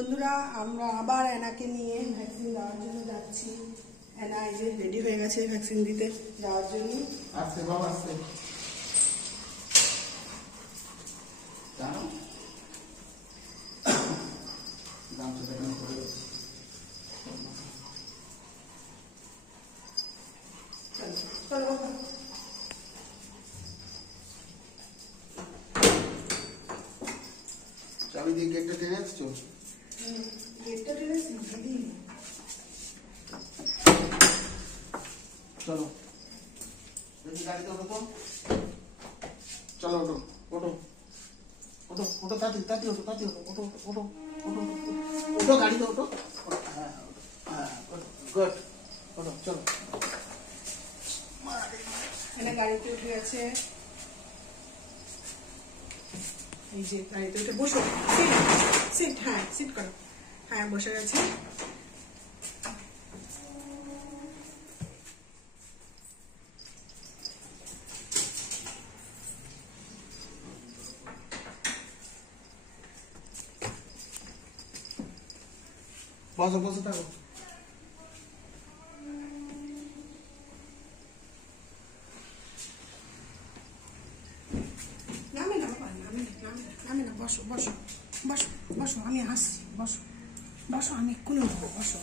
বন্ধুরা আমরা আবার এনাকে নিয়ে ভ্যাকসিন দেওয়ার জন্য যাচ্ছি। এনা এই যে রেডি হয়ে গেছে ভ্যাকসিন দিতে যাওয়ার জন্য। আস্তে বাবা আস্তে জানো গামছা দেখানো করে চলো বাবা। চাবি দিয়ে গেটটা টেনে আসছো? গেটটা টেনে দিদি চলো গাড়িতে ওঠো তো। চলো ওঠো ওঠো ওঠো ওঠো তাড়াতাড়ি তাড়াতাড়ি ওঠো তাড়াতাড়ি ওঠো ওঠো ওঠো ওঠো ওঠো গাড়িতে ওঠো। হ্যাঁ হ্যাঁ গুড ওঠো চলো। এনা গাড়িতে উঠে গেছে। এই যে গাড়িতে উঠে বসো। সিট হ্যাঁ সিট করো। হ্যাঁ বসে গেছে। বসো বসে থাকো। নামে না বাবা নামে না নামে না নামে না বসো বসো বসো বসো আমি আসছি বসো বসো আমি এক্ষুনি উঠবো বসো।